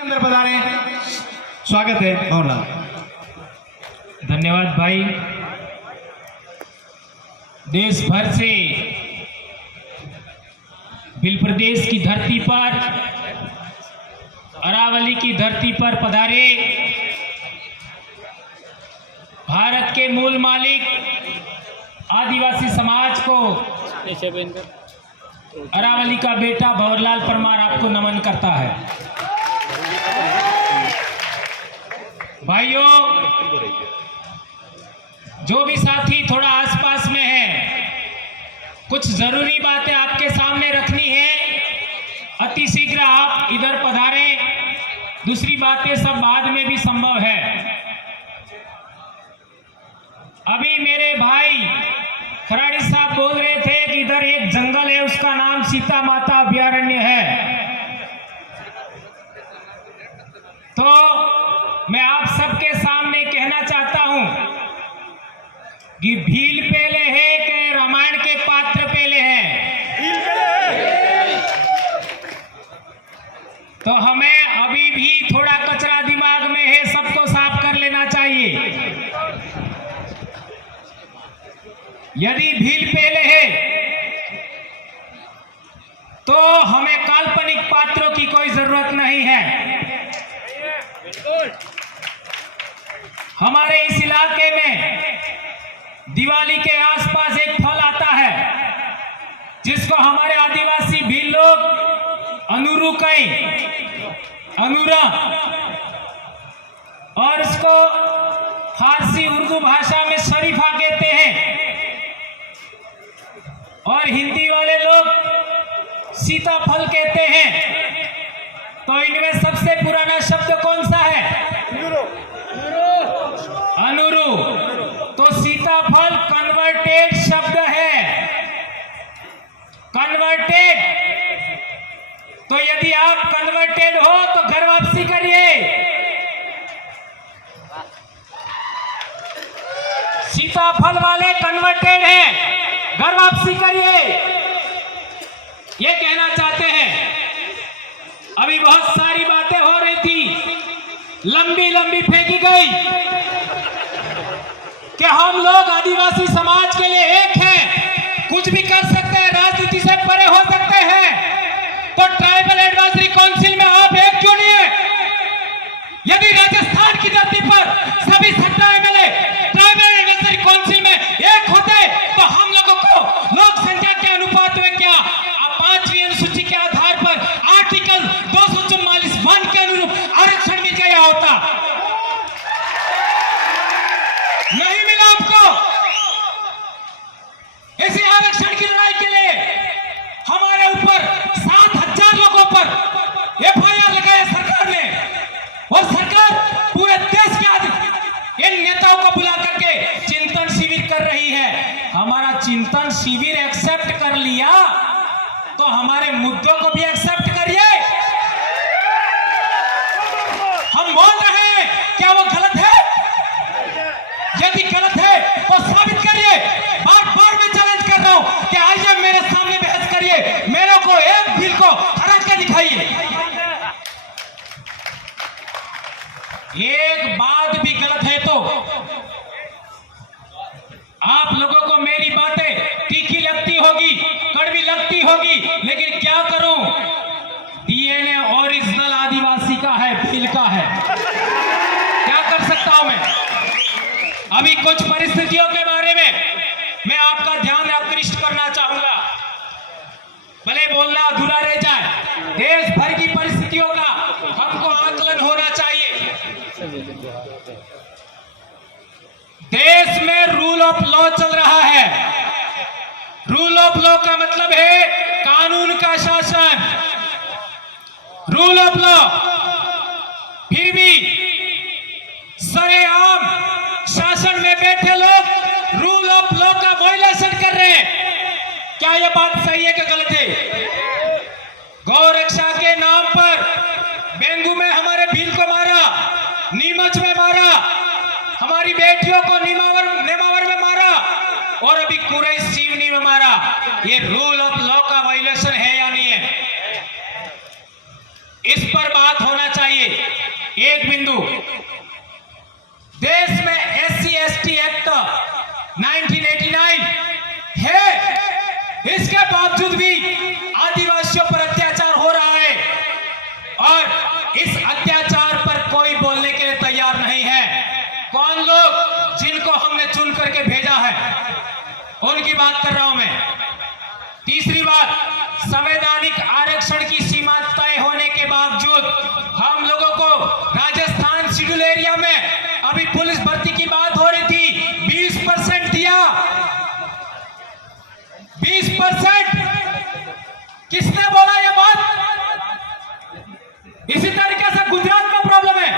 अंदर पधारे, स्वागत है भवनलाल। धन्यवाद भाई। देश भर से भिल प्रदेश की धरती पर, अरावली की धरती पर पधारे भारत के मूल मालिक आदिवासी समाज को अरावली का बेटा भंवरलाल परमार आपको नमन करता है। भाइयों, जो भी साथी थोड़ा आसपास में है, कुछ जरूरी बातें आपके सामने रखनी है। अति शीघ्र आप इधर पधारें। दूसरी बातें सब बाद में भी संभव है। अभी मेरे भाई खराड़ी साहब बोल रहे थे कि इधर एक जंगल है, उसका नाम सीता माता अभयारण्य है। तो मैं आप सबके सामने कहना चाहता हूं कि भील पहले है कि रामायण के पात्र पहले हैं। तो हमें अभी भी थोड़ा कचरा दिमाग में है, सबको साफ कर लेना चाहिए। यदि भील पहले है तो हमें काल्पनिक पात्रों की कोई जरूरत नहीं है। हमारे इस इलाके में दिवाली के आसपास एक फल आता है जिसको हमारे आदिवासी भील लोग अनुरू अनुरा और इसको फारसी उर्दू भाषा में शरीफा कहते हैं और हिंदी वाले लोग सीताफल कहते हैं। तो इनमें सबसे पुराना शब्द कौन सा है? अनुरू। तो सीताफल कन्वर्टेड शब्द है, कन्वर्टेड। तो यदि आप कन्वर्टेड हो तो घर वापसी करिए। सीताफल वाले कन्वर्टेड हैं, घर वापसी करिए, ये कहना चाहते हैं। अभी बहुत सारी बातें हो रही थी, लंबी लंबी फेंकी गई कि हम लोग आदिवासी समाज के लिए एक हैं, कुछ भी कर सकते हैं, राजनीति से परे हो सकते हैं। तो ट्राइबल एडवाइजरी काउंसिल में आप एक क्यों नहीं है? यदि राजस्थान की धरती पर सभी 17 एमएलए ट्राइबल एडवाइजरी काउंसिल में एक होते तो हम लोगों को लोक संख्या के अनुपात में क्या 5वीं अनुसूची के आधार पर आर्टिकल 244(1) के अनुरूप आरक्षण मिल गया होता। नहीं मिला आपको। इसी आरक्षण की लड़ाई के लिए हमारे ऊपर 7,000 लोगों पर एफआईआर लगाया सरकार ने, और सरकार पूरे देश के इन नेताओं को बुला करके चिंतन शिविर कर रही है। हमारा चिंतन शिविर एक्सेप्ट कर लिया तो हमारे मुद्दों को भी एक्सेप्ट करिए। हम बोल रहे हैं, क्या वो गलत है? यदि गलत है तो साबित करिए। बार बार मैं चैलेंज कर रहा हूं कि आइए मेरे सामने बहस करिए, मेरे को एक बिल को हरा के दिखाइए। एक बात भी गलत है तो आप लोगों को मेरी बातें तीखी लगती होगी, कड़वी लगती होगी, लेकिन क्या करूं, डीएनए ओरिजिनल आदिवासी का है, भील का है। क्या कर सकता हूं मैं? अभी कुछ परिस्थितियों के बारे में मैं आपका ध्यान आकृष्ट करना चाहूंगा, भले बोलना अधूरा रह जाए। देश भर की परिस्थितियों का हमको आकलन होना चाहिए। देश में रूल ऑफ लॉ चल रहा है। रूल ऑफ लॉ का मतलब है कानून का शासन, रूल ऑफ लॉ। फिर भी सरेआम शासन में बैठे लोग रूल ऑफ लॉ का वायलेशन कर रहे हैं। क्या यह बात सही है कि गलत है? गौ रक्षा के नाम पर बेंगू में हमारे भील को मारा, नीमच में मारा, हमारी बेटियों को नेमावर में मारा, और अभी कुरैश सीवनी में मारा। ये रूल ऑफ लॉ का वायलेशन है या नहीं है? इस पर बात होना चाहिए। एक बिंदु, देश में SC/ST एक्ट 1989 है, इसके बावजूद भी आदिवासियों पर अत्याचार हो रहा है और इस अत्याचार पर कोई बोलने के लिए तैयार नहीं है। कौन लोग? जिनको हमने चुन करके भेजा है, उनकी बात कर रहा हूं मैं। तीसरी बात, संवैधानिक आरक्षण की सीमा तय होने के बावजूद हम लोगों को राजस्थान शेड्यूल एरिया में अभी पुलिस भर्ती की बात हो रही थी, 20% दिया। 20%। किसने बोला यह बात? इसी तरीके से गुजरात में प्रॉब्लम है,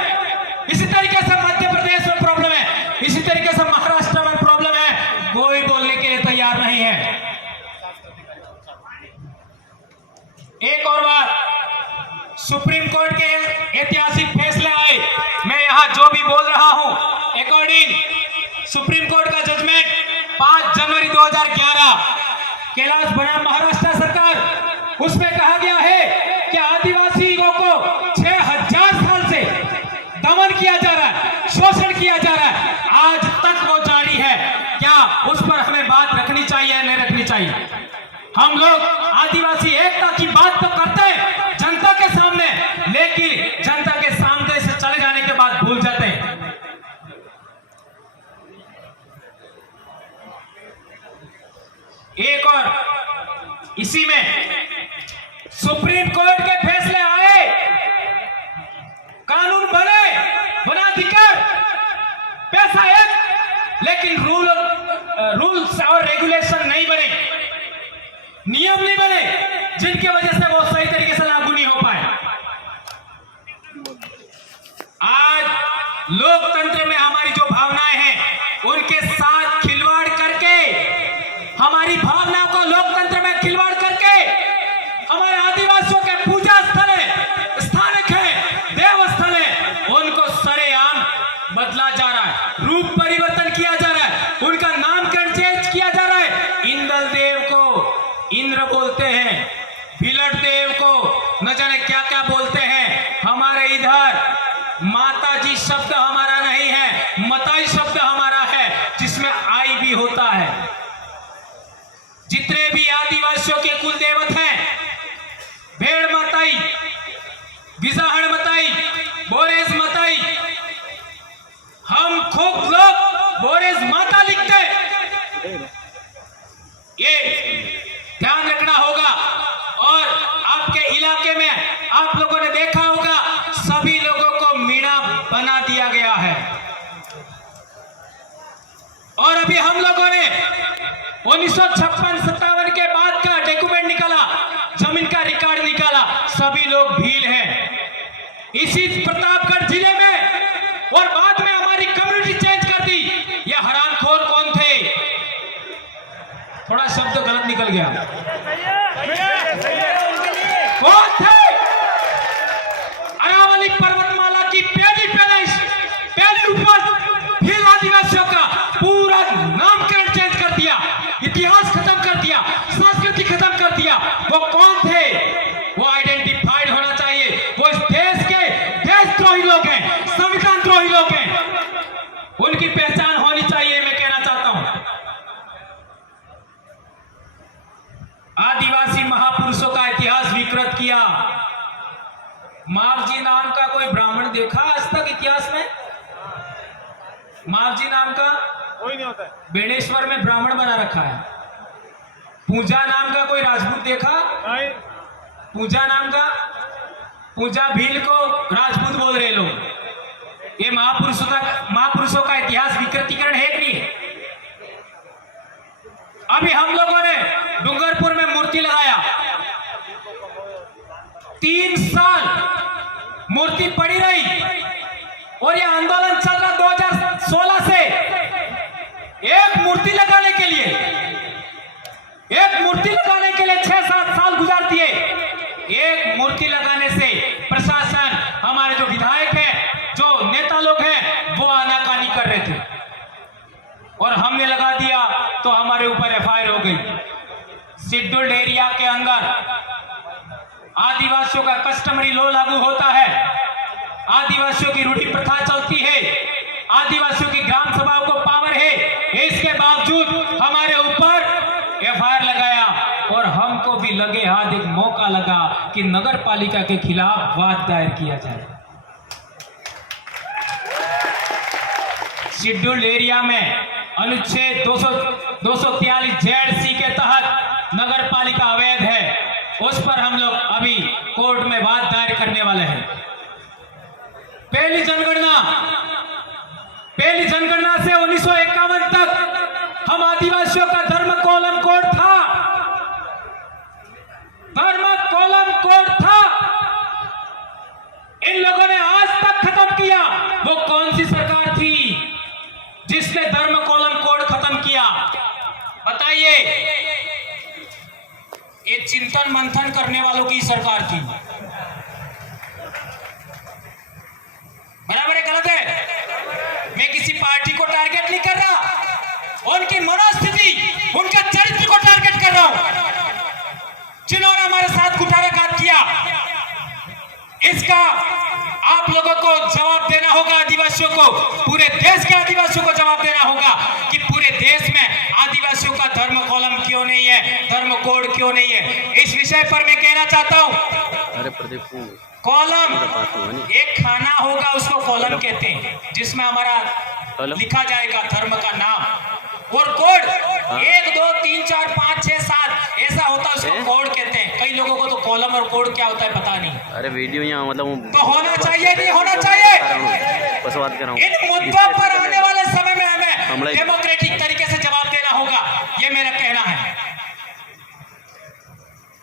इसी तरीके से मध्य प्रदेश में प्रॉब्लम है, इसी तरीके से महाराष्ट्र में प्रॉब्लम है। कोई बोलने के लिए तैयार नहीं है। एक और बात, सुप्रीम कोर्ट के ऐतिहासिक फैसले आए। मैं यहां जो भी बोल रहा हूं, अकॉर्डिंग सुप्रीम कोर्ट का जजमेंट 5 जनवरी 2011, कैलाश बनाम महाराष्ट्र सरकार, उसमें कहा गया है कि आदिवासियों को 6000 साल से दमन किया जा रहा है, शोषण किया जा रहा है, आज तक वो जारी है। क्या उस पर हमें बात रखनी चाहिए या नहीं रखनी चाहिए? हम लोग आदिवासी एकता की बात तो करते हैं जनता के सामने, लेकिन जनता के सामने से चले जाने के बाद भूल जाते हैं। एक और, इसी में सुप्रीम कोर्ट के फैसले आए, कानून बने, वनाधिकार, पैसा एक, लेकिन रूल्स और रेगुलेशन नहीं बने, नियम नहीं बने, जिनकी वजह से वो सही तरीके से लागू नहीं हो पाए। आज लोकतंत्र में हमारी जो भावनाएं हैं, उनके साथ खिलवाड़ करके, हमारी भावनाओं को लोकतंत्र में खिलवाड़ करके, हमारे आदिवासियों के पूजा स्थल है, स्थानक है, देव स्थल है, उनको सरेआम बदला जा रहा है, रूप परिवर्तन किया जा रहा है, उनका नामकरण चेंज किया जा रहा है। इंदल देव को इंद्र बोलते हैं, भिलट देव को न जाने क्या क्या बोलते हैं। हमारे इधर माता जी शब्द हमारा नहीं है, मताई शब्द हमारा है, जिसमें आई भी होता है। जितने भी आदिवासियों के कुल देवत हैं, भेड़ मताई, बिजाहड़ मताई, बोरेज मताई, हम खुद लोग बोरेज माता लिखते हैं। ये ध्यान रखना होगा। और आपके इलाके में आप लोगों ने देखा होगा, सभी लोगों को मीणा बना दिया गया है। और अभी हम लोगों ने 1956-57 के बाद का डॉक्यूमेंट निकाला, जमीन का रिकॉर्ड निकाला, सभी लोग भील हैं इसी प्रतापगढ़ जिले में, और बाद में हमारी कम्युनिटी चेंज कर दी। ये हरामखोर कौन थे? थोड़ा शब्द गलत निकल गया। कौन थे? अरावली पर्वतमाला की पहली पैदाइश, पहली उपज, भील आदिवासियों का पूरा नामकरण चेंज कर दिया, इतिहास खत्म कर दिया, संस्कृति खत्म कर दिया। वो कौन थे? वो आइडेंटिफाइड होना चाहिए। वो इस देश के देशद्रोही लोग हैं, संविधान द्रोही लोग हैं, उनकी पहचान होनी चाहिए। मैं कहना चाहता हूं, आदिवासी महापुरुषों का इतिहास विकृत किया। मावजी नाम का कोई ब्राह्मण देखा आज तक इतिहास में? मावजी नाम का कोई नहीं होता है। बेड़ेश्वर में ब्राह्मण बना रखा है। पूजा नाम का कोई राजपूत देखा? नहीं। पूजा नाम का, पूजा भील को राजपूत बोल रहे लोग। ये महापुरुषों का इतिहास विकृतीकरण है कि नहीं? अभी हम लोगों ने डूंगरपुर में मूर्ति लगाया, 3 साल मूर्ति पड़ी रही, और यह आंदोलन चल रहा 2016 से। एक मूर्ति लगाने के लिए 6-7 साल गुजार दिए। एक मूर्ति लगाने से प्रशासन, हमारे जो विधायक हैं, जो नेता लोग हैं, वो आनाकानी कर रहे थे, और हमने लगा दिया तो हमारे ऊपर FIR हो गई। शेड्यूल्ड एरिया के अंदर आदिवासियों का कस्टमरी लॉ लागू होता है। आदिवासियों की रूढ़ी प्रथा चलती है, आदिवासियों की ग्राम सभाओं को पावर है, इसके बावजूद हमारे ऊपर एफआईआर लगाया और हमको भी लगे हाथ एक मौका लगा कि नगर पालिका के खिलाफ वाद दायर किया जाए। शेड्यूल्ड एरिया में अनुच्छेद 243 ZC के तहत नगर पालिका अवैध है, उस पर हम लोग अभी कोर्ट में वाद दायर करने वाले हैं। पहली जनगणना से 1951 तक हम आदिवासियों का धर्म कोलम कोड था, इन लोगों ने आज तक खत्म किया। वो कौन सी सरकार थी जिसने धर्म कोलम कोड खत्म किया? बताइए। ये चिंतन मंथन करने वालों की सरकार थी। बराबर है, गलत है? मैं किसी पार्टी को टारगेट नहीं कर रहा, उनकी मनोस्थिति, उनका चरित्र को टारगेट कर रहा हूं, जिन्होंने हमारे साथ कुठाराघात किया। इसका आप लोगों को जवाब देना होगा, आदिवासियों को, पूरे देश के आदिवासियों को जवाब देना होगा कि पूरे देश में आदिवासियों का धर्म कॉलम क्यों नहीं है, धर्म कोड क्यों नहीं है। इस विषय पर मैं कहना चाहता हूं, कॉलम एक खाना होगा, उसको कॉलम कहते हैं, जिसमें हमारा लिखा जाएगा धर्म का नाम, और कोड 1 2 3 4 5 6 7 ऐसा होता है, उसको कोड कहते हैं। कई लोगों को तो कॉलम और कोड क्या होता है पता नहीं। अरे वीडियो यहाँ मतलब तो होना चाहिए, नहीं होना चाहिए। बस बात कर रहा हूँ। इन मुद्दों पर आने वाले समय में हमें डेमोक्रेटिक तरीके से जवाब देना होगा, ये मेरा कहना है।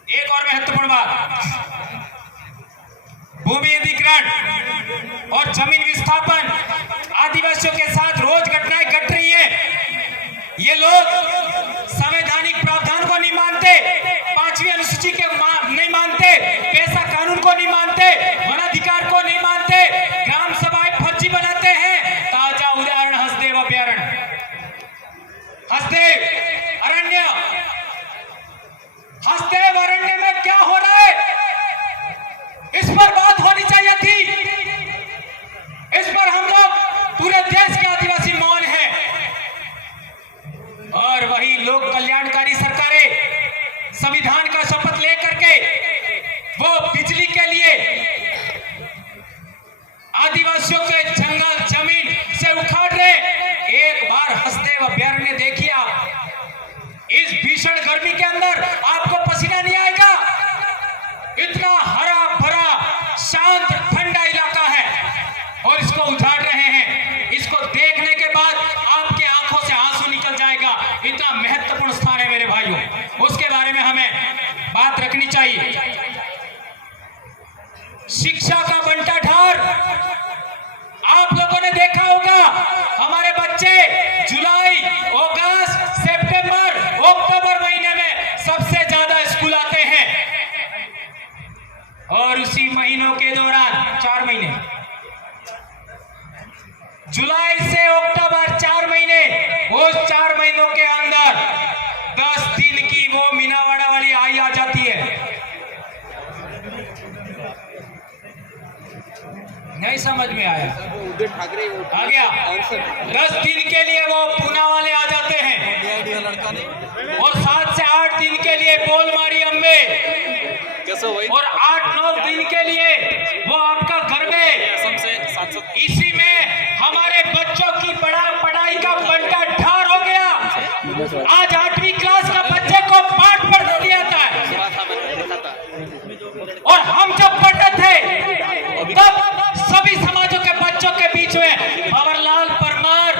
एक और महत्वपूर्ण बात, भूमि अधिग्रहण और जमीन विस्थापन आदिवासियों के साथ रोज घटनाएं घट रही है। ये लोग संवैधानिक प्रावधान को नहीं मानते, 5वीं अनुसूची के नहीं मानते, पैसा कानून को नहीं मानते, वनाधिकार को नहीं मानते, ग्राम सभाएं फर्जी बनाते हैं। ताजा उदाहरण हसदेव अभयारण्य, हसदेव अरण्य में क्या हो रहा है, इस पर बात होनी चाहिए थी। इस पर हम लोग पूरे देश के आदिवासी मौन हैं, और वही लोक कल्याणकारी सरकारें संविधान का शपथ लेकर के वो बिजली के लिए आदिवासियों के जंगल जमीन से उखाड़ रहे। एक बार हसदेव अभयारण्य देखिए आप, इस भीषण गर्मी के अंदर आपको पसीना नहीं आएगा। इतना हरा भरा शांत ठंडा इलाका है, और इसको उजाड़ रहे हैं। इसको देखने के बाद आपके आंखों से आंसू निकल जाएगा। इतना महत्वपूर्ण स्थान है मेरे भाइयों, उसके बारे में हमें बात रखनी चाहिए। शिक्षा का बंटा ढार आप लोगों ने देखा होगा, हमारे बच्चे जुलाई, अगस्त, सितंबर, अक्टूबर महीने में सबसे ज्यादा स्कूल आते हैं, और उसी महीनों के दौरान 4 महीने, जुलाई से अक्टूबर 4 महीने, उस 4 महीनों के अंदर 10 दिन की वो मीनावाड़ा वाली आई आ जाती है। नहीं समझ में आया? आ गया? 10 दिन के लिए वो पूना वाले आ जाते हैं, और 7 से 8 दिन के लिए बोलमारी अम्बे, और 8-9 दिन के लिए वो आपका घर में। इसी में हमारे बच्चों की पढ़ाई का बंटा ढार हो गया। आज 8वीं क्लास का बच्चे को पाठ पढ़ने दिया जाता है, और हम जब पढ़ते थे तब सभी समाजों के बच्चों के बीच में भंवरलाल परमार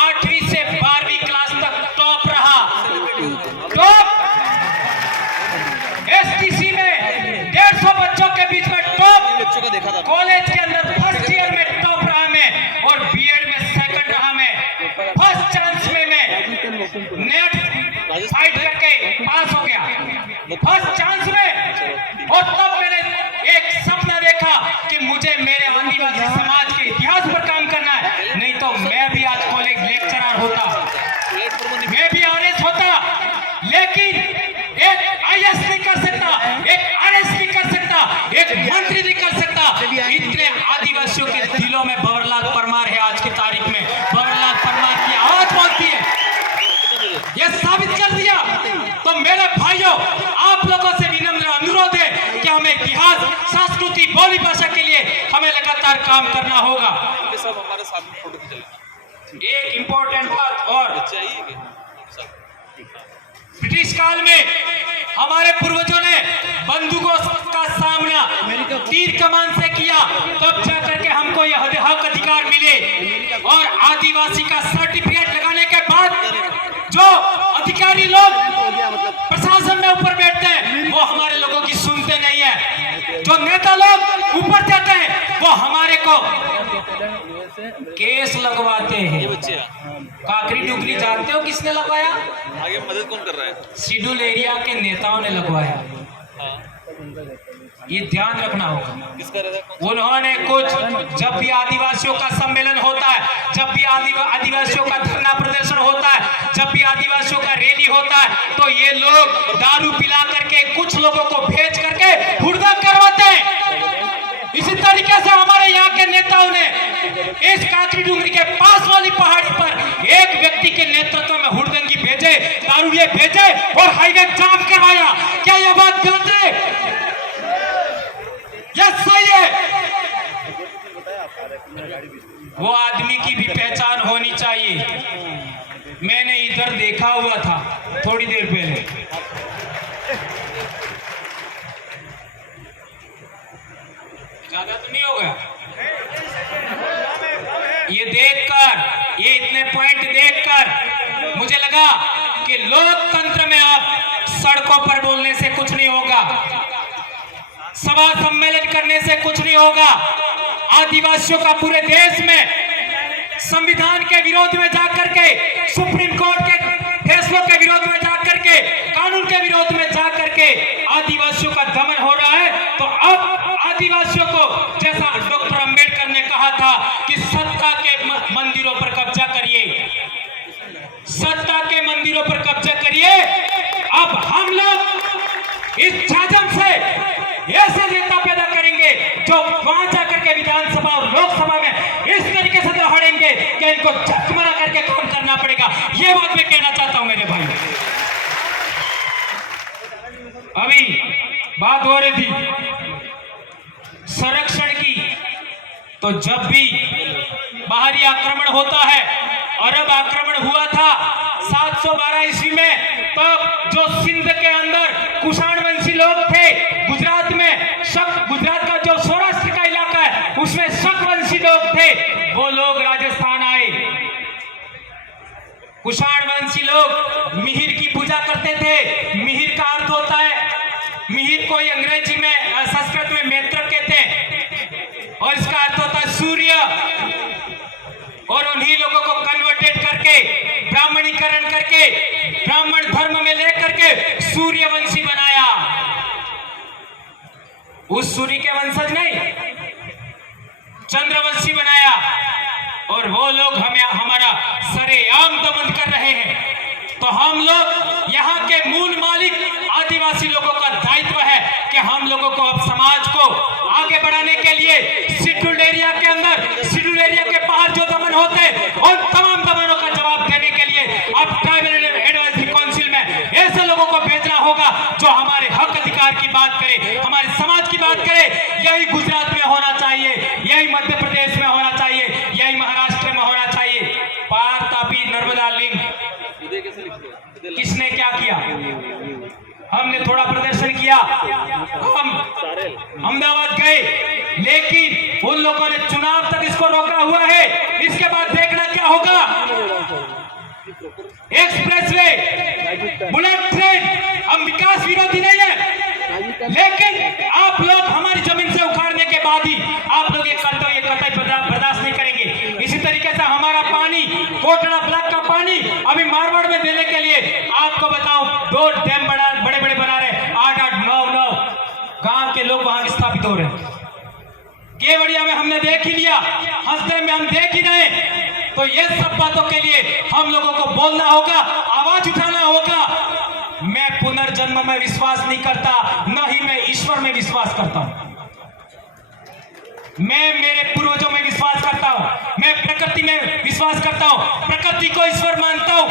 8वीं से 12वीं क्लास तक टॉप रहा। टॉप एसटीसी में 150 बच्चों के बीच में टॉप, कॉलेज के अंदर फर्स्ट ईयर में टॉप रहा मैं, और बीएड में सेकंड रहा मैं। फर्स्ट चांस में मैं नेट फाइट करके पास हो गया, फर्स्ट चांस में। और तब मैंने एक सपना देखा कि मुझे मेरे आदिवासी समाज के इतिहास पर काम करना है, नहीं तो मैं भी आज कॉलेज लेक्चरर होता, मैं भी आरएस होता। लेकिन एक आईएएस नहीं कर सकता, एक आरएस नहीं कर सकता, एक मंत्री नहीं कर सकता। इतने आदिवासी मिलकर काम करना होगा। ये सब हमारे साथ में फोटो खींचेंगे। एक इंपॉर्टेंट बात और, चाहिए कि ब्रिटिश काल में हमारे पूर्वजों ने बंदूकों का सामना तीर कमान से किया, तब जाकर के हमको यह हक अधिकार मिले। और आदिवासी का सर्टिफिकेट लगाने के बाद जो अधिकारी लोग प्रशासन में ऊपर बैठते हैं वो हमारे लोगों की सुनते नहीं है। जो नेता लोग ऊपर जाते हैं वो हमारे को केस लगवाते हैं। बच्चे काकरी डुगरी जानते हो किसने लगवाया? आगे मदद कौन कर रहा है? शेड्यूल एरिया के नेताओं ने लगवाया। हाँ, ये ध्यान रखना होगा। किसका रहता है? उन्होंने कुछ, जब भी आदिवासियों का सम्मेलन होता है, जब भी आदिवासियों का धरना प्रदर्शन होता है, जब भी आदिवासियों का रैली होता है, तो ये लोग दारू पिला करके कुछ लोगों को भेज करके हुड़दंग करवाते हैं। इसी तरीके से हमारे यहाँ के नेताओं ने इस काकरी डूंगरी के पास वाली पहाड़ी पर एक व्यक्ति के नेतृत्व में हुड़दंगी भेजे, दारूड़िए भेजे और हाईवे जाम करवाया। क्या यह बात गलत है? यह सही है। वो आदमी की भी पहचान होनी चाहिए। मैंने इधर देखा हुआ था थोड़ी देर पहले। ज्यादा तो नहीं होगा ये देखकर, ये इतने पॉइंट देखकर मुझे लगा कि लोकतंत्र में आप सड़कों पर बोलने से कुछ नहीं होगा, सभा सम्मेलन करने से कुछ नहीं होगा। आदिवासियों का पूरे देश में संविधान के विरोध में जाकर के, सुप्रीम कोर्ट के फैसलों के विरोध में जाकर के, कानून के विरोध में जाकर के आदिवासियों का दमन हो रहा है। तो अब आदिवासियों को, जैसा डॉक्टर अंबेडकर ने कहा था कि सत्ता के मंदिरों पर कब्जा करिए, सत्ता के मंदिरों पर कब्जा करिए। अब हम लोग इस झाझम से ऐसे नेता पैदा करेंगे जो वहां जाकर के विधानसभा और लोकसभा में इस तरीके से दौड़ेंगे कि इनको झकमरा करके काम करना पड़ेगा। ये बात मैं कहना चाहता हूं मेरे भाई। अभी बात हो रही थी संरक्षण की, तो जब भी बाहरी आक्रमण होता है, अरब आक्रमण हुआ था 712 ईस्वी में, तब जो सिंध के अंदर कुषाण वंशी लोग थे, गुजरात में गुजरात का जो सौराष्ट्र का इलाका है उसमें शक वंशी लोग थे, वो लोग राजस्थान आए। कुषाण वंशी लोग मिहिर की पूजा करते थे। मिहिर का अर्थ होता है, मिहिर को अंग्रेजी में, संस्कृत में मैत्र कहते हैं और इसका अर्थ होता है सूर्य। और उन्हीं लोगों को कन्वर्टेड करके, ब्राह्मणीकरण करके, ब्राह्मण धर्म में लेकर के सूर्यवंशी बनाया। उस सूर्य के वंशज नहीं, चंद्रवंशी बनाया। और वो लोग हमें हमारा सरेआम दमन कर रहे हैं। तो हम लोग यहाँ के मूल मालिक आदिवासी लोगों का दायित्व है कि हम लोगों को अब समाज को आगे बढ़ाने के लिए शेड्यूल्ड एरिया के अंदर, शेड्यूल्ड एरिया के बाहर जो दमन होते हैं और तमाम दमनों का जवाब देने के लिए अब ट्राइबल एडवाइजरी काउंसिल में ऐसे लोगों को भेजना होगा जो हमारे हक अधिकार की बात करे, हमारे समाज की बात करे। यही गुजरात में होना चाहिए, यही मध्य प्रदेश में होना चाहिए, यही महाराष्ट्र में होना चाहिए। पार तापी नर्मदा लिंक किसने क्या किया? हमने थोड़ा प्रदर्शन किया, हम अहमदाबाद गए, लेकिन उन लोगों ने चुनाव तक इसको रोका हुआ है। इसके बाद देखना क्या होगा। एक्सप्रेसवे, बुलेट ट्रेन, हम विकास विरोधी नहीं है, लेकिन आप लोग हमारी जमीन से उखाड़ने के बाद ही आप लोग ये कर्तव्य कतई बर्दाश्त नहीं करेंगे। इसी तरीके से हमारा पानी, कोटड़ा ब्लॉक का पानी अभी मारवाड़ में देने के लिए आपको बताऊं 2 डैम बड़े बड़े बना रहे, 8-8, 9-9 गांव के लोग वहां विस्थापित हो रहे हैं। केवड़िया में हमने देख ही लिया, हंसदे में हम देख ही रहे। तो ये सब बातों के लिए हम लोगों को बोलना होगा, आवाज उठाना होगा। मैं पुनर्जन्म में विश्वास नहीं करता, न ही मैं ईश्वर में विश्वास करता हूं। मैं मेरे पूर्वजों में विश्वास करता हूं, मैं प्रकृति में विश्वास करता हूं, प्रकृति को ईश्वर मानता हूं